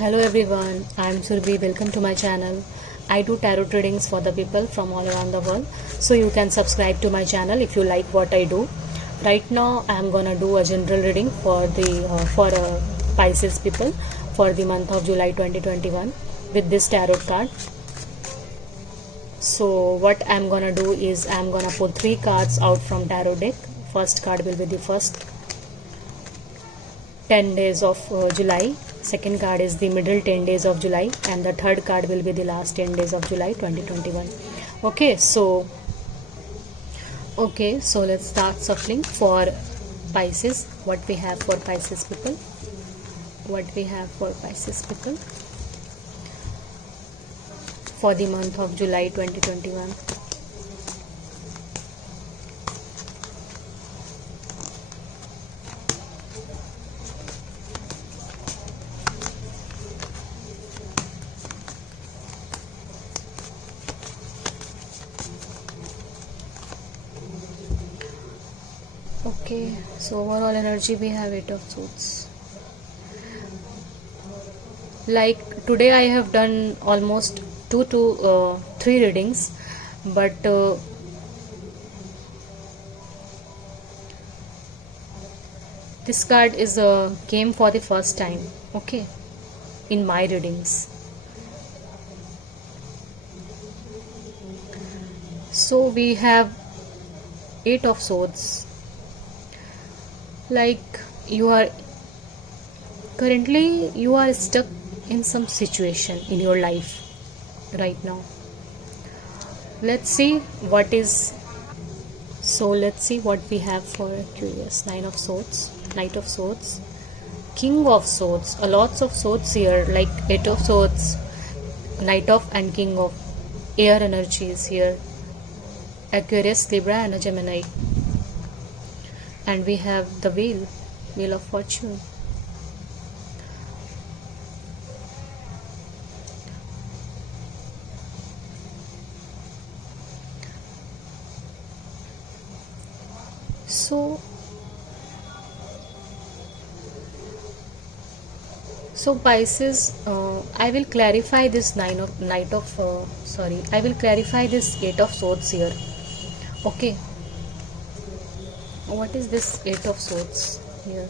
Hello everyone, I'm Surbi. Welcome to my channel. I do tarot readings for the people from all around the world. So you can subscribe to my channel if you like what I do. Right now I'm gonna do a general reading for the Pisces people for the month of July 2021 with this tarot card. So what I'm gonna do is I'm gonna pull 3 cards out from tarot deck. First card will be the first 10 days of July. Second card is the middle 10 days of July, and the third card will be the last 10 days of July 2021. Okay, so let's start shuffling for Pisces. What we have for Pisces people? What we have for Pisces people for the month of July 2021? Okay, so overall energy we have 8 of Swords. Like today I have done almost 2 to 3 readings, but this card is came for the first time, okay, in my readings. So we have 8 of Swords. Like you are stuck in some situation in your life right now. Let's see what we have for curious. 9 of Swords, Knight of Swords, King of Swords, a lots of swords here, like 8 of Swords, Knight of and King of. Air energies here, Aquarius, Libra and a Gemini. And we have the Wheel of Fortune. So Pisces, I will clarify this I will clarify this 8 of Swords here. Okay. What is this 8 of Swords here?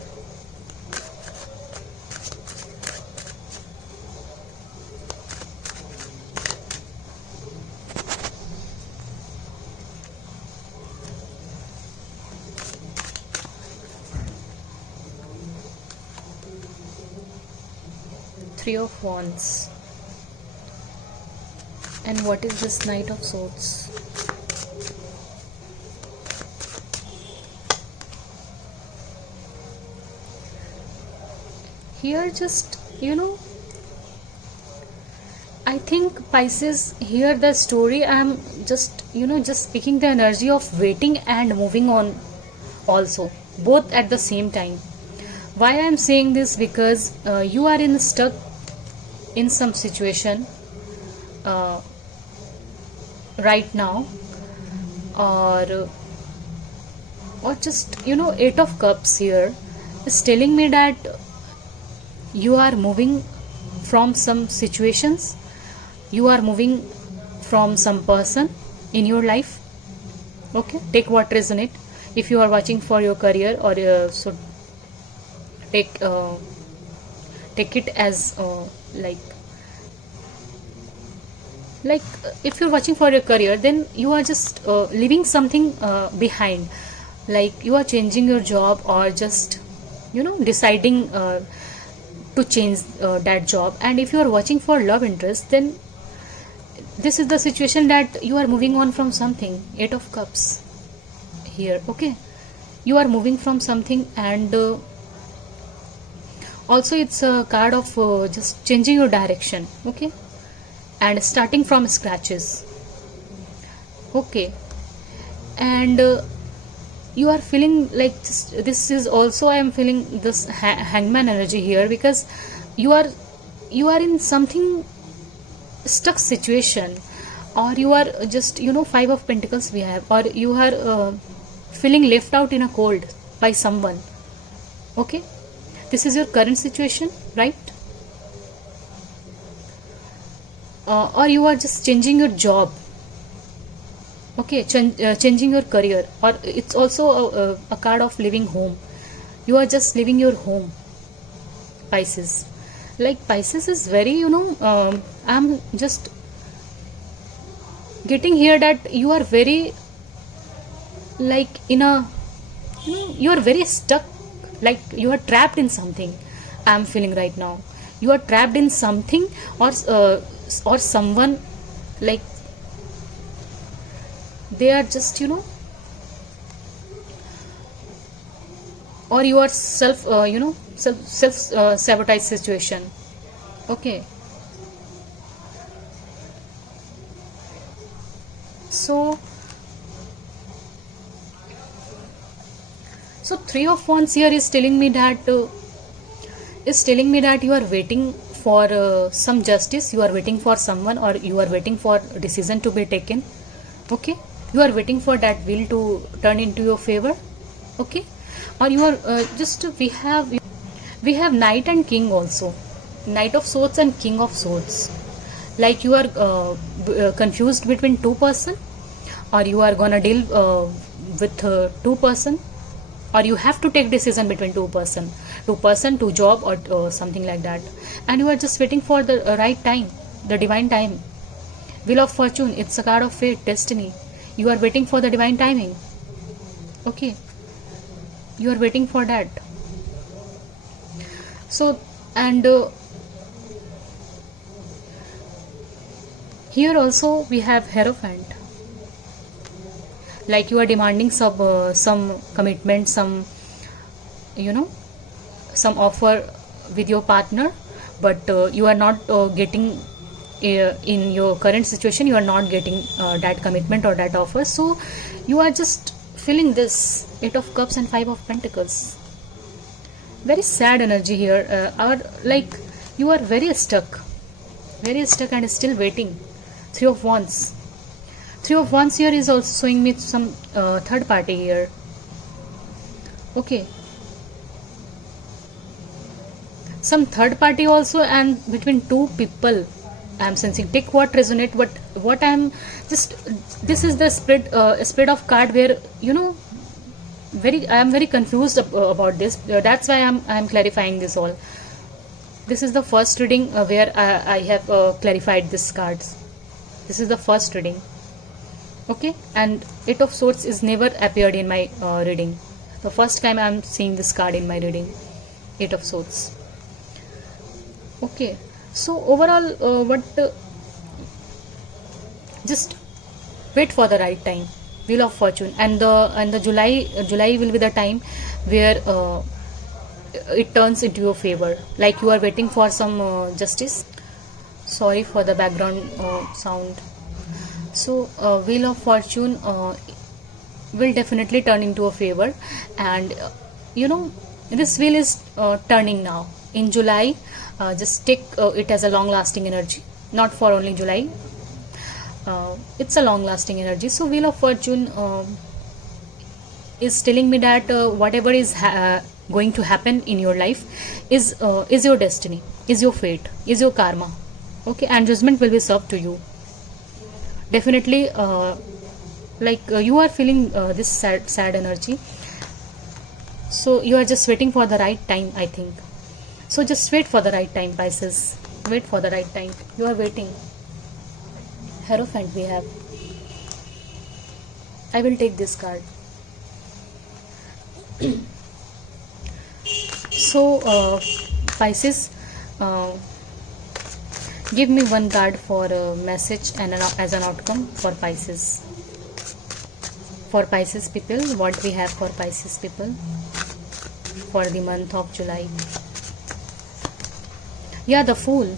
Three of Wands. And what is this Knight of Swords? Here just I think Pisces, here the story I'm just speaking the energy of waiting and moving on also, both at the same time. Why I'm saying this? Because you are stuck in some situation right now, or just 8 of Cups here is telling me that you are moving from some situations, you are moving from some person in your life. Okay, take what resonate. If you are watching for your career, or so take it as like if you're watching for your career, then you are just leaving something behind, like you are changing your job, or just deciding to change that job. And if you are watching for love interest, then this is the situation that you are moving on from something. 8 of Cups here. Okay, you are moving from something, and also it's a card of just changing your direction, okay, and starting from scratches. Okay, and you are feeling like this is also, I am feeling this hangman energy here, because you are in something stuck situation, or you are just 5 of Pentacles we have, or you are feeling left out in a cold by someone. Okay, this is your current situation, right? or you are just changing your job. Okay, changing your career, or it's also a card of living home. You are just living your home, Pisces. Like Pisces is very, I'm just getting here that you are very, like, in a, you are very stuck, like you are trapped in something. I'm feeling right now you are trapped in something, or someone, like they are just, or you are self sabotage situation. Okay, so Three of Wands here is telling me that you are waiting for some justice. You are waiting for someone, or you are waiting for a decision to be taken. Okay, you are waiting for that wheel to turn into your favor. Okay, or you are just we have Knight and King also, Knight of Swords and King of Swords. Like you are confused between two person, or you are gonna deal with two person, or you have to take decision between two person, two job, or something like that, and you are just waiting for the right time, the divine time. Wheel of Fortune, it's a card of fate, destiny. You are waiting for the divine timing. Okay, you are waiting for that. So, and here also we have Hierophant. Like you are demanding some commitment, some, some offer with your partner, but you are not getting, in your current situation you are not getting that commitment or that offer. So you are just feeling this Eight of Cups and Five of Pentacles. Very sad energy here, or like you are very stuck and still waiting. Three of Wands. Three of Wands here is also showing me some third party here. Okay, some third party also, and between two people I'm sensing. Take what resonate, what I'm just, this is the spread of card where, I am very confused about this. That's why I'm clarifying this all. This is the first reading where I have clarified this cards. This is the first reading. Okay, and Eight of Swords is never appeared in my reading. The first time I'm seeing this card in my reading, Eight of Swords. Okay, so overall, just wait for the right time. Wheel of Fortune, and the July will be the time where it turns into your favor. Like you are waiting for some justice. Sorry for the background sound. So Wheel of Fortune will definitely turn into a favor, and this wheel is turning now in July. Just take it as a long lasting energy, not for only July. It's a long lasting energy. So Wheel of Fortune is telling me that whatever is going to happen in your life is your destiny, is your fate, is your karma. Okay, and judgment will be served to you. Definitely, you are feeling this sad energy. So you are just waiting for the right time, I think. So just wait for the right time, Pisces. Wait for the right time. You are waiting. Hierophant we have. I will take this card. So Pisces, give me one card for a message and as an outcome for Pisces. For Pisces people, what we have for Pisces people for the month of July. Yeah, the Fool.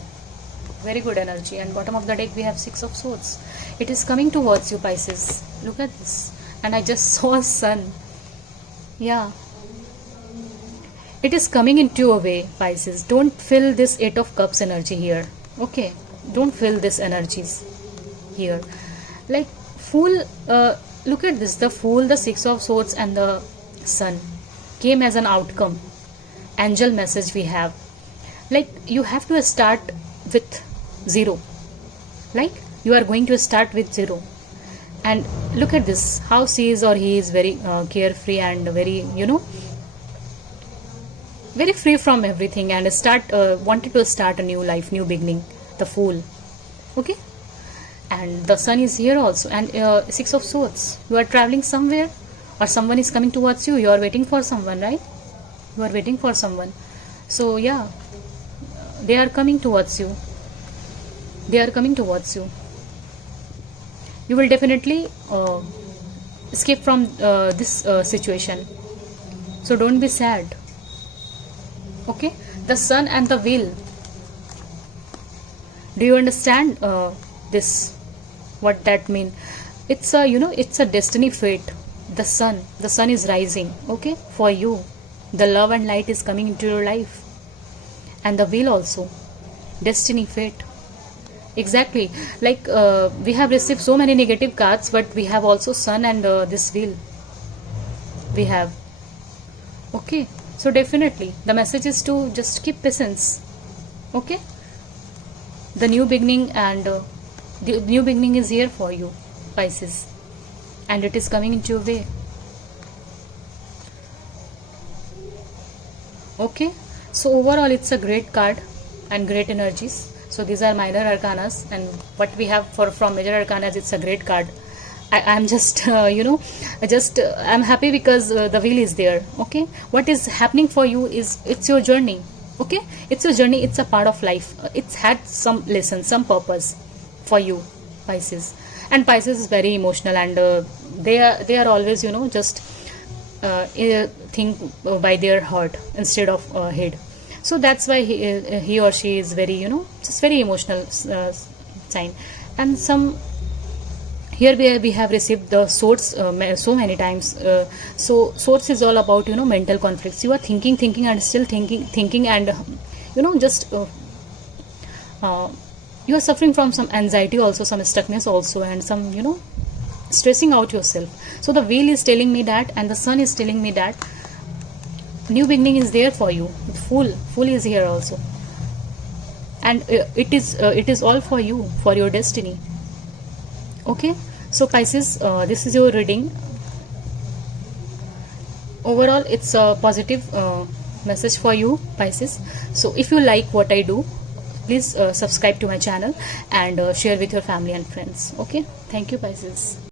Very good energy. And bottom of the deck we have Six of Swords. It is coming towards you, Pisces. Look at this. And I just saw a sun. Yeah. It is coming into your way, Pisces. Don't feel this Eight of Cups energy here. Okay. Don't feel this energies here. Like Fool, look at this. The Fool, the Six of Swords and the Sun came as an outcome. Angel message we have. Like you have to start with zero. like you are going to start with zero. And look at this, how she is or he is very carefree and very, very free from everything, and wanted to start a new life, new beginning, the Fool. Okay. And the Sun is here also, and Six of Swords, you are traveling somewhere, or someone is coming towards you. You are waiting for someone, right? You are waiting for someone. So yeah, they are coming towards you. They are coming towards you. You will definitely escape from this situation. So don't be sad. Okay. The Sun and the Wheel. Do you understand this? What that mean? It's a, it's a destiny, fate. The sun is rising. Okay, for you. The love and light is coming into your life. And the Wheel also, destiny, fate. Exactly. Like we have received so many negative cards, but we have also Sun and this Wheel. We have. Okay. So definitely the message is to just keep patience. Okay. The new beginning, and the new beginning is here for you, Pisces, and it is coming into your way. Okay. So overall it's a great card and great energies. So these are minor arcanas, and what we have from major arcanas, it's a great card. I'm just I'm happy because the Wheel is there. Okay. What is happening for you is, it's your journey. Okay. It's your journey, it's a part of life. It's had some lesson, some purpose for you, Pisces. And Pisces is very emotional, and they are always, just think by their heart instead of head. So that's why he or she is very, just very emotional sign. And some, here we have received the Swords so many times. So Swords is all about, mental conflicts. You are thinking and still thinking, and just you are suffering from some anxiety also, some stuckness also, and some, stressing out yourself. So the Wheel is telling me that, and the Sun is telling me that new beginning is there for you. Fool is here also, and it is all for you, for your destiny. Okay. So Pisces, this is your reading. Overall it's a positive message for you, Pisces. So if you like what I do, please subscribe to my channel, and share with your family and friends. Okay. Thank you, Pisces.